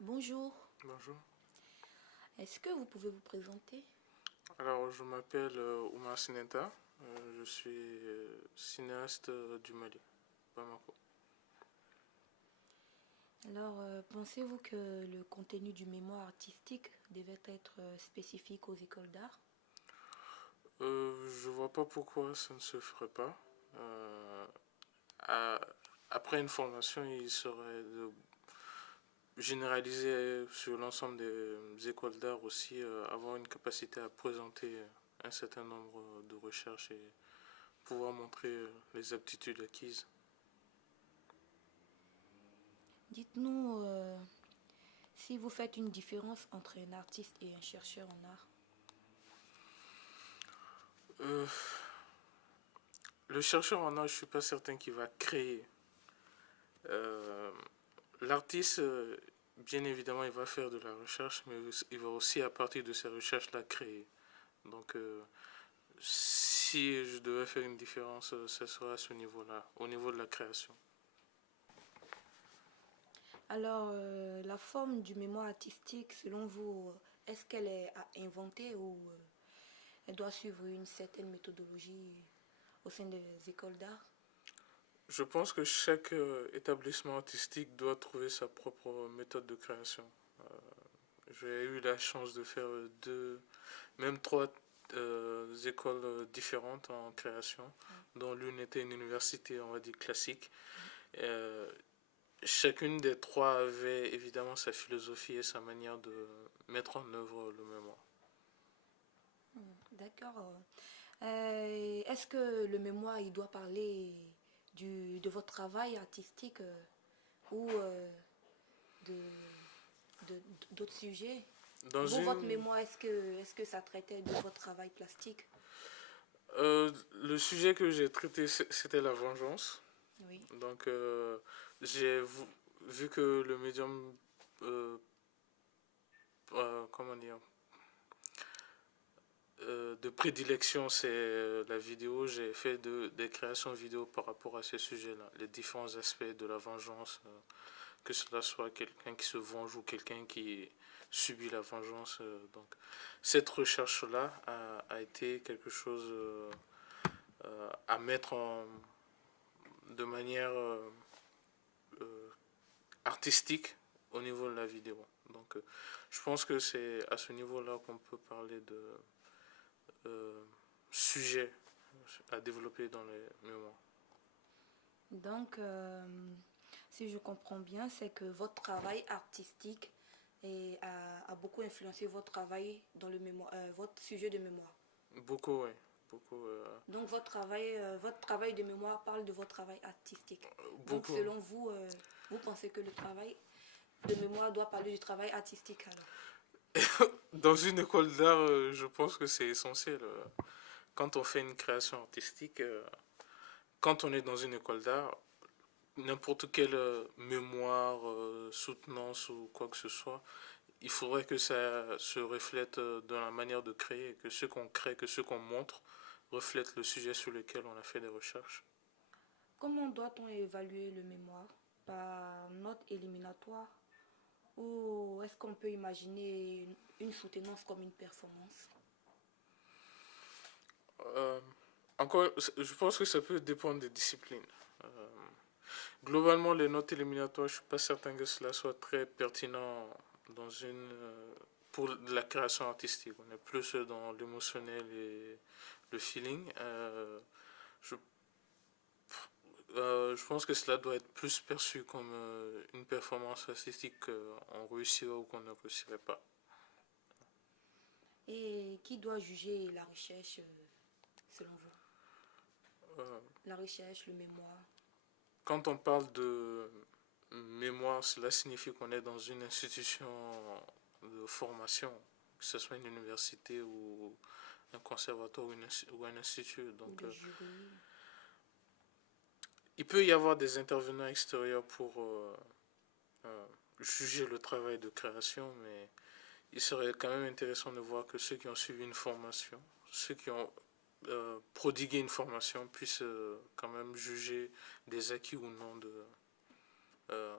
Bonjour, Bonjour. est-ce que vous pouvez vous présenter? Alors, je m'appelle Oumar Sineta. Je suis cinéaste du Mali, Bamako. Alors, pensez-vous que le contenu du mémoire artistique devait être spécifique aux écoles d'art? Je vois pas pourquoi ça ne se ferait pas. À- Après une formation, il serait de généraliser sur l'ensemble des écoles d'art aussi, avoir une capacité à présenter un certain nombre de recherches et pouvoir montrer les aptitudes acquises. Dites-nous si vous faites une différence entre un artiste et un chercheur en art. Euh, le chercheur en art, je suis pas certain qu'il va créer. Euh, L'artiste, bien évidemment, il va faire de la recherche, mais il va aussi, à partir de ces recherches-là, créer. Donc, si je devais faire une différence, ce serait à ce niveau-là, au niveau de la création. Alors, la forme du mémoire artistique, selon vous, est-ce qu'elle est à inventer ou elle doit suivre une certaine méthodologie au sein des écoles d'art? Je pense que chaque établissement artistique doit trouver sa propre méthode de création. J'ai eu la chance de faire deux, même trois écoles différentes en création, dont l'une était une université, on va dire, classique. Euh, Chacune des trois avait évidemment sa philosophie et sa manière de mettre en œuvre le mémoire. D'accord. Est-ce que le mémoire, il doit parler de votre travail artistique ou de, d'autres sujets? Dans Vous, votre une, mémoire, est-ce que ça traitait de votre travail plastique? le sujet que j'ai traité, c'était la vengeance. Oui. Donc, j'ai vu que le médium, euh, comment dire, de prédilection, c'est la vidéo. J'ai fait des créations vidéo par rapport à ces sujets-là, les différents aspects de la vengeance, que cela soit quelqu'un qui se venge ou quelqu'un qui subit la vengeance. Donc, cette recherche-là a été quelque chose à mettre de manière artistique au niveau de la vidéo. Donc, je pense que c'est à ce niveau-là qu'on peut parler de euh, sujets à développer dans les mémoires. Donc, si je comprends bien, c'est que votre travail artistique a beaucoup influencé votre travail dans le mémoire, votre sujet de mémoire. Beaucoup, oui. Beaucoup, Donc votre travail de mémoire parle de votre travail artistique. Donc beaucoup. selon vous, vous pensez que le travail de mémoire doit parler du travail artistique alors? Dans une école d'art, je pense que c'est essentiel. Quand on fait une création artistique, quand on est dans une école d'art, n'importe quelle mémoire, soutenance ou quoi que ce soit, il faudrait que ça se reflète dans la manière de créer, que ce qu'on crée, que ce qu'on montre reflète le sujet sur lequel on a fait des recherches. Comment doit-on évaluer le mémoire? Par note éliminatoire? Ou est-ce qu'on peut imaginer une soutenance comme une performance? Euh, Encore, je pense que ça peut dépendre des disciplines. Euh, Globalement, les notes éliminatoires, je ne suis pas certain que cela soit très pertinent dans pour la création artistique. On est plus dans l'émotionnel et le feeling. Je, je pense que cela doit être plus perçu comme une performance artistique qu'on réussirait ou qu'on ne réussirait pas. Et qui doit juger la recherche selon vous? Euh, La recherche, le mémoire. Quand on parle de mémoire, cela signifie qu'on est dans une institution de formation, que ce soit une université ou un conservatoire ou un institut. Ou Donc, le jury. il peut y avoir des intervenants extérieurs pour juger le travail de création, mais il serait quand même intéressant de voir que ceux qui ont suivi une formation, ceux qui ont prodigué une formation puissent quand même juger des acquis ou non euh,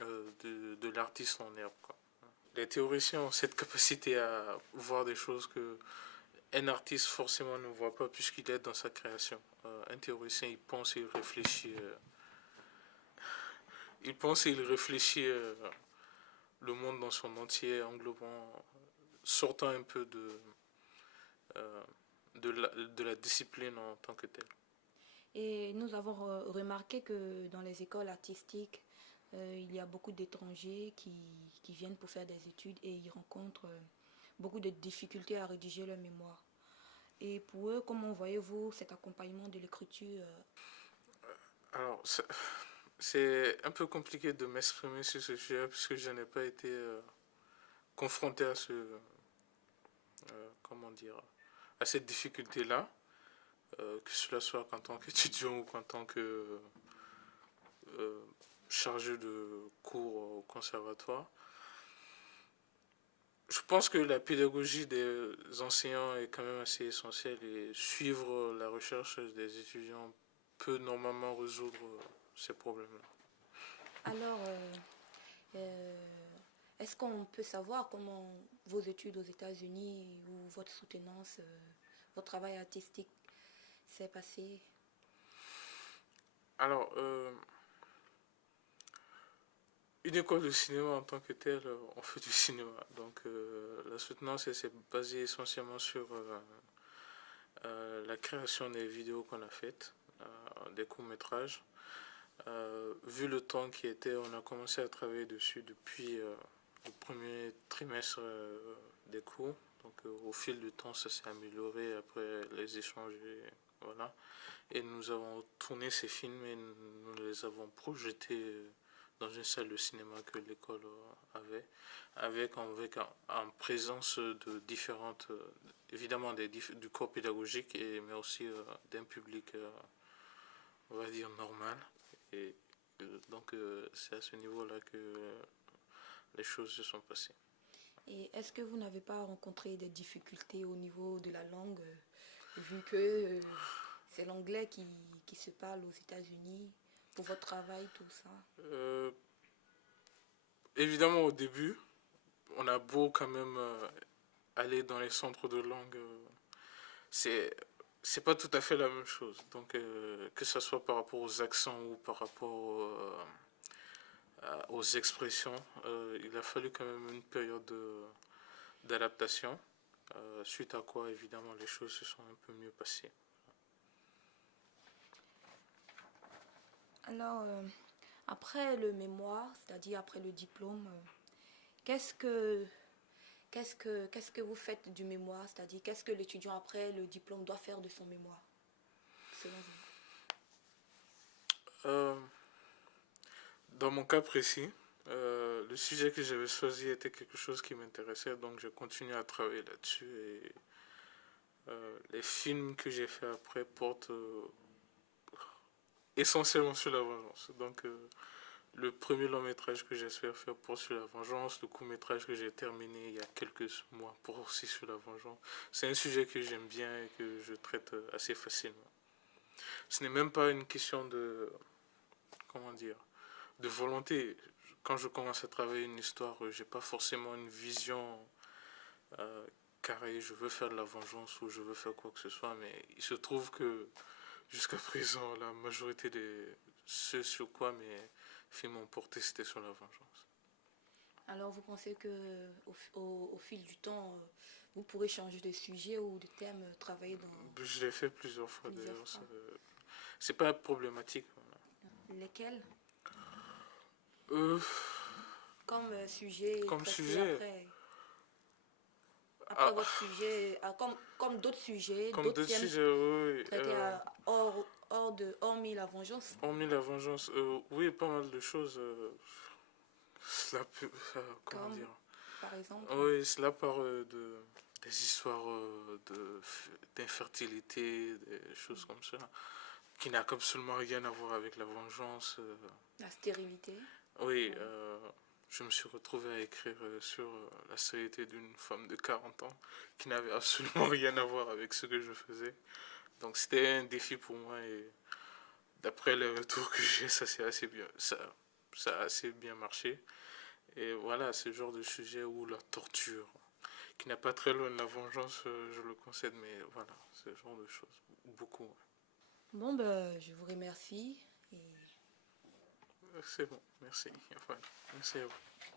de l'artiste en herbe, quoi. Les théoriciens ont cette capacité à voir des choses que un artiste forcément ne voit pas puisqu'il est dans sa création. Un théoricien, il pense et il réfléchit. Il pense et il réfléchit le monde dans son entier, englobant, sortant un peu euh, de la discipline en tant que telle. Et nous avons remarqué que dans les écoles artistiques, il y a beaucoup d'étrangers qui viennent pour faire des études et ils rencontrent beaucoup de difficultés à rédiger leur mémoire. Et pour eux, comment voyez-vous cet accompagnement de l'écriture Alors, c'est un peu compliqué de m'exprimer sur ce sujet puisque je n'ai pas été confronté à comment dire, à cette difficulté-là, que cela soit en tant qu'étudiant ou qu'en tant que euh, chargé de cours au conservatoire. Je pense que la pédagogie des enseignants est quand même assez essentielle et suivre la recherche des étudiants peut normalement résoudre ces problèmes-là. Alors, est-ce qu'on peut savoir comment vos études aux États-Unis ou votre soutenance, votre travail artistique s'est passé? Alors, une école de cinéma en tant que telle, on fait du cinéma. Donc, la soutenance, elle s'est basée essentiellement sur la création des vidéos qu'on a faites, des courts-métrages. Vu le temps qui était, on a commencé à travailler dessus depuis le premier trimestre des cours. Donc au fil du temps, ça s'est amélioré après les échanges. Et, voilà. Et nous avons tourné ces films et nous les avons projetés dans une salle de cinéma que l'école avait, en présence de différentes, évidemment du corps pédagogique, mais aussi d'un public, on va dire, normal. Et donc c'est à ce niveau-là que les choses se sont passées. Et est-ce que vous n'avez pas rencontré des difficultés au niveau de la langue, vu que c'est l'anglais qui se parle aux États-Unis pour votre travail, tout ça? Euh, Évidemment, au début, on a beau quand même aller dans les centres de langue, c'est c'est pas tout à fait la même chose. Donc, que ce soit par rapport aux accents ou par rapport aux expressions, il a fallu quand même une période d'adaptation, suite à quoi, évidemment, les choses se sont un peu mieux passées. Alors, après le mémoire, c'est-à-dire après le diplôme, qu'est-ce que, qu'est-ce que vous faites du mémoire? C'est-à-dire, qu'est-ce que l'étudiant après le diplôme doit faire de son mémoire, selon vous? Euh, Dans mon cas précis, le sujet que j'avais choisi était quelque chose qui m'intéressait, donc j'ai continué à travailler là-dessus. Et les films que j'ai fait après portent essentiellement sur la vengeance. Donc, le premier long métrage que j'espère faire porte sur la vengeance. Le court métrage que j'ai terminé il y a quelques mois porte aussi sur la vengeance. C'est un sujet que j'aime bien et que je traite assez facilement. Ce n'est même pas une question de, comment dire, de volonté. Quand je commence à travailler une histoire, j'ai pas forcément une vision euh, carrée. Je veux faire de la vengeance ou je veux faire quoi que ce soit, mais il se trouve que jusqu'à présent, la majorité de ce sur quoi mes films ont porté, c'était sur la vengeance. Alors, vous pensez que au fil du temps, vous pourrez changer de sujet ou de thème, travailler dans Je l'ai fait plusieurs fois plusieurs d'ailleurs. fois? C'est pas problématique. Voilà. Lesquels? Euh, Comme sujet Comme traité sujet, après ah, votre sujet, comme d'autres sujets, comme d'autres d'autres thèmes sujets, oui, traités hormis la vengeance, hormis la vengeance, oui, pas mal de choses. Cela peut, comment comme dire, par exemple, oui, cela part des histoires d'infertilité, des choses comme ça, qui n'a absolument rien à voir avec la vengeance. la stérilité. Oui, Ouais. je me suis retrouvé à écrire sur la stérilité d'une femme de 40 ans qui n'avait absolument rien à voir avec ce que je faisais. Donc c'était un défi pour moi et d'après les retours que j'ai, ça s'est assez bien, ça a assez bien marché. Et voilà, c'est le genre de sujet où la torture, qui n'a pas très loin de la vengeance, je le concède, mais voilà, c'est le genre de choses. Beaucoup. Ouais. Bon, ben, je vous remercie. Et C'est bon, merci. Enfin, merci à vous.